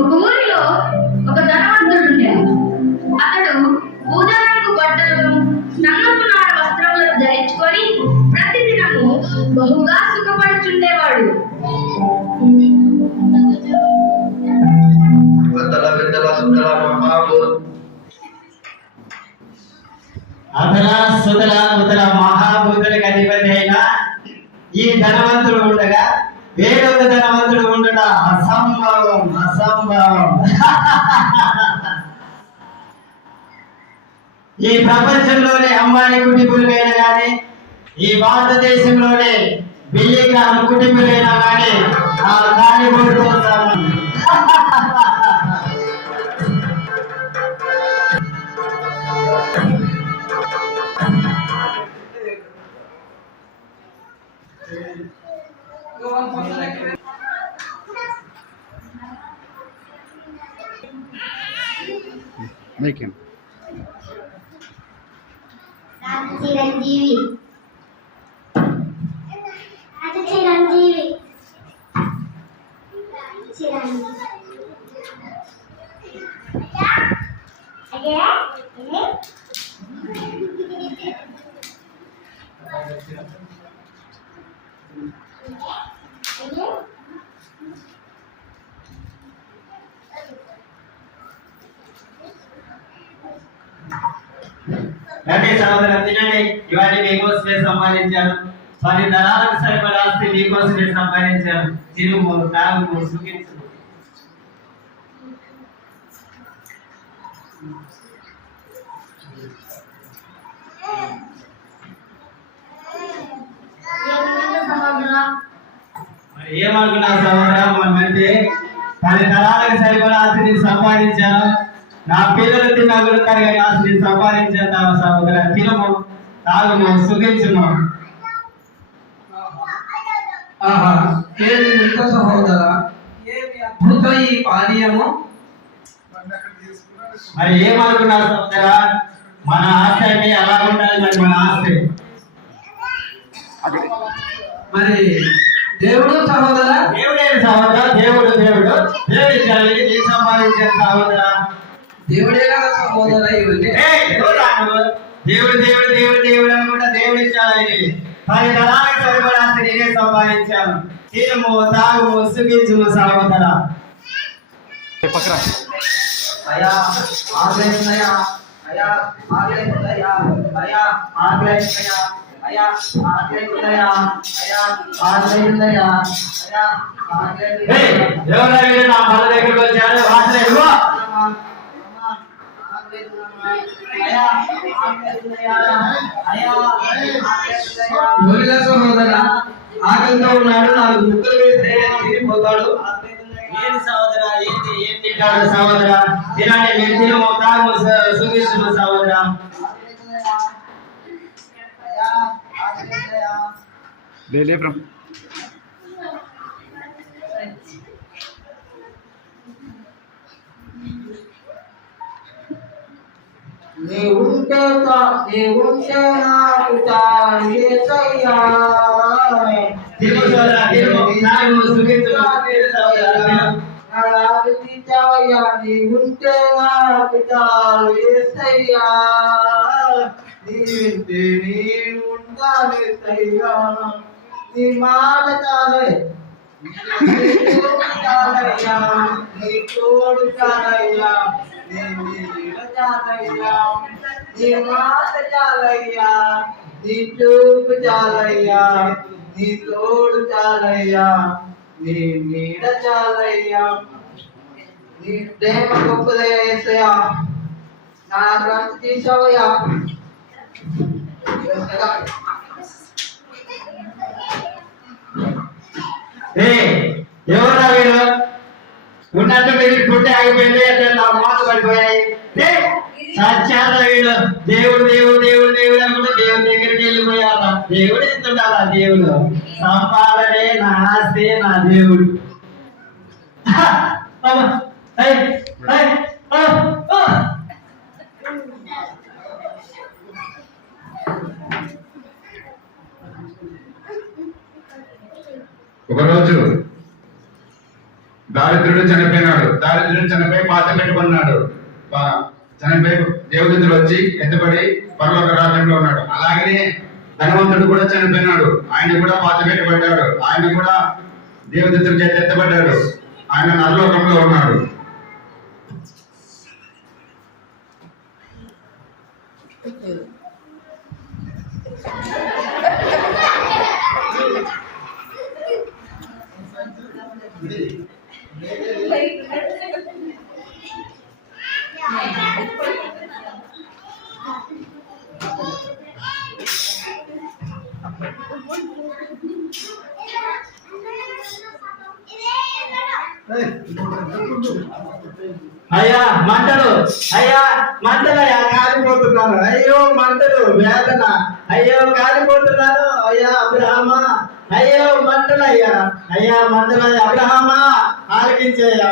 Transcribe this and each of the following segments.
ఒక ఊరిలో ఒక ధనవంతుడు ఉండేవాడు. అతడు ఊదారంగు బట్టలను సన్నపు నార వస్త్రములను ధరించుకొని ప్రతిదినము బహుగా సుఖపడుచుండేవాడు. మహాభూతులకు అధిపతి అయిన ఈ ధనవంతుడు ఉండగా వేరొక ధనవంతుడు ఉండట అసంభవం. ఈ ప్రపంచంలోనే అంబానీ కుటుంబులైనా కానీ, ఈ భారతదేశంలోనే బిల్లీ గ్రాహం కుటుంబులైనా కానీ ఆ కాలిబోర్డుతో Make him. చిరంజీవి చిరంజీవి రండి సహోదరు, తినండి. ఇవన్నీ మీకోసమే సంపాదించాను. 10 తరాలకు సరిపడా ఆస్తి మీకోసమే సంపాదించాను. తిరుము, తాగుము, సుఖించు. ఏమనుకున్నా సహోదరా, మనమంటే 10 తరాలకు సరిపడా ఆస్తిని సంపాదించాను. నా పిల్లలు తిన్నా కూడా కానీ ఆస్తిని సంపాదించాను సహోదరా. తినము, తాగుము, సుఖించుము. సహోదరా, ఏమి అద్భుత ఈ పానీయము. మరి ఏమనుకున్నారు సహోదరా, మన ఆస్తి అంటే అలా ఉండాలి. మరి మన ఆస్తి మరి దేవుడు సహోదరా, దేవుడే సహోదరా. దేవుడు దేవుడు దేవుడి సంపాదించారు సహోదరా. దేవుడే కదా సహోదరా. ఇవన్నీ దేవుడు దేవుడు దేవుడు దేవుడు అనుకుంటా దేవుడు ఇచ్చాలి. 10 తరాలకు సరిపడా ఆస్తి నేనే సంపాదించాను. తినము, తాగుము, సుఖించుము సహోదరా. అయ్యా ఆగ్రహించయ్యా, అయ్యా ఆగ్రహించయ్యా, అయ్యా ఆగ్రహించయ్యా, అయ్యా ఆగ్రహించయ్యా, అయ్యా ఆగ్రహించయ్యా, అయ్యా ఎవరైనా నా పళ్ళ దగ్గరకు వచ్చాడు వాసన ఇవ్వ. సహోదరా, ఆకలితో ఉన్నాడు, 4 ముక్కలు వేస్తే తిరిగిపోతాడు. ఏంటి సహోదరా, ఏంటి ఏం తింటాడు సహోదరా? తినండి, మీరు తినము, తాగు, సుఖించుము సహోదరా. From నీవుంటే నాకు చాలు యేసయ్యా. తిరుము సహోదరా, తిరుము, తాగు, సుఖించుము సహోదరా. నీవుంటే నాకు చాలు యేసయ్యా. నీవింటే నేను ఉంటాను యేసయ్యా. నీ మాట చాలే, చాలయ్యా, నీ తోడు చాలయ్యా, నీ నీడ చాలయ్యా, నీ మాట చాలయ్యా, నీ చూపు చాలయ్యా, నీ తోడు చాలయ్యా, నీ నీడ చాలయ్యా. నీ ప్రేమ గొప్పదయ్యా యేసయ్యా. నా గ్రంథ తీసావయ్యా. ఎవరా వీడు? ఉన్నట్టు మీరు పుట్టి ఆగిపోయింది, నా మాటలు పడిపోయాయి. సత్యాల వీడు దేవుడు దేవుడు దేవుడు దేవుడు అనుకుంటే దేవుడి దగ్గరికి వెళ్ళిపోయారా? దేవుడు ఎంతుండాలా? దేవుడు సంపాదనే నా ఆస్తి, నా దేవుడు. ఒకరోజు దారి దారిద్రుడు చనిపోయి పాత పెట్టుకున్నాడు. చనిపోయి దేవదూతలు వచ్చి ఎత్తుపడి పరలోక రాజ్యంలో ఉన్నాడు. అలాగనే ధనవంతుడు కూడా చనిపోయినాడు, ఆయన కూడా పాత పెట్టబడ్డాడు, ఆయన కూడా దేవదూతల చేత ఎత్తబడ్డాడు, ఆయన నరలోకంలో ఉన్నాడు. అయ్యా మంటలు, అయ్యా మంటలయ్యా, కాలిపోతున్నాను, అయ్యో మంటలు, వేదన, అయ్యో కాలిపోతున్నాను, అయ్యా అబ్రహామా, అయ్యో మంటలయ్యా, అయ్యా మంటలయ్యా, అబ్రహామా ఆలకించయ్యా,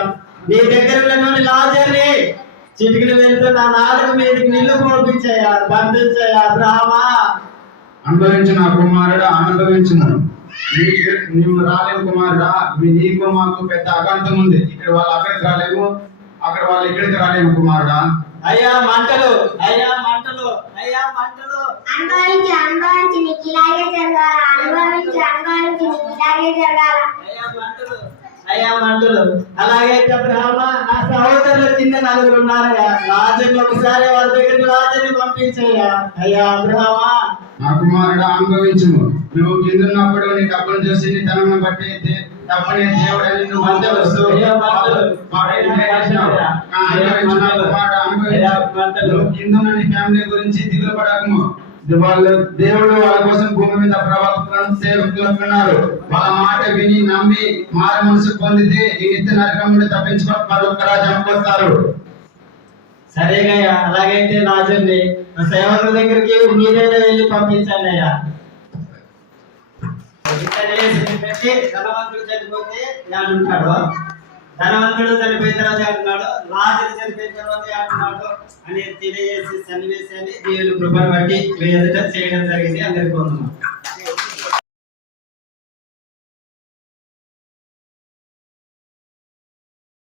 నీ దగ్గర నుండి లాజర్ని చిటికిని వెళ్తున్నా నాలుగు మీదకి నిల్లు పంపించయ్యా, పంపించయ్యా అబ్రహామా. అనుభవించు నా కుమారుడా, అనుభవించును. నీవు రాలేవు కుమారుడా, నీకు మాకు పెద్ద అగాంతం ఉంది. ఇక్కడ వాళ్ళు అక్కడికి రాలేము, అక్కడ వాళ్ళు ఇక్కడికి రాలేము కుమారుడా. అయ్యా మంటలు, అయ్యా మంటలు, అయ్యా మంటలు. అనుభవించి అనుభవించి నీకు ఇలాగే జరగాల, అనుభవించి అనుభవించి నీకు ఇలాగే జరగాల. అయ్యా మంటలు, అయ్యా మంటలు. అలాగైతే అబ్రహామా, నా సహోదరుల కింద నలుగురు ఉన్నారయ్యా, లాజర్ని ఒకసారి వాళ్ళ దగ్గరికి లాజర్ని పంపించయ్యా. అయ్యా అబ్రహామా, నా కుమారుడా అనుభవించుము. నువ్వు కిందున్నప్పుడు నీ తప్పును చూసి నీ తనను బట్టి తప్పని దేవుడు నిన్ను మందలిస్తూ కిందున్న నీ ఫ్యామిలీ గురించి దిగులు పడకము. దేవుడు వాళ్ళ కోసం భూమి మీద ప్రవక్తలను సేవకులను ఉన్నారు. వాళ్ళ మాట విని నమ్మి మారు మనసు పొందితే ఈ నిత్య నరకం నుండి తప్పించుకొని మరొక రాజ్యానికి వస్తారు. సరేనయ్యా, అలాగైతే లాజర్ని నా సేవకుల దగ్గరికి మీరైనా వెళ్ళి పంపించండి అయ్యా. ధనవంతుడు చనిపోతే అంటున్నాడు, ధనవంతుడు చనిపోయిన తర్వాత అంటున్నాడు, లాజరు చనిపోయిన తర్వాత అంటున్నాడు అని తెలియజేసి సన్నివేశాన్ని దేవుని కృపను బట్టి మీ ఎదుట చేయడం జరిగింది. అందరికీ వందనాలు.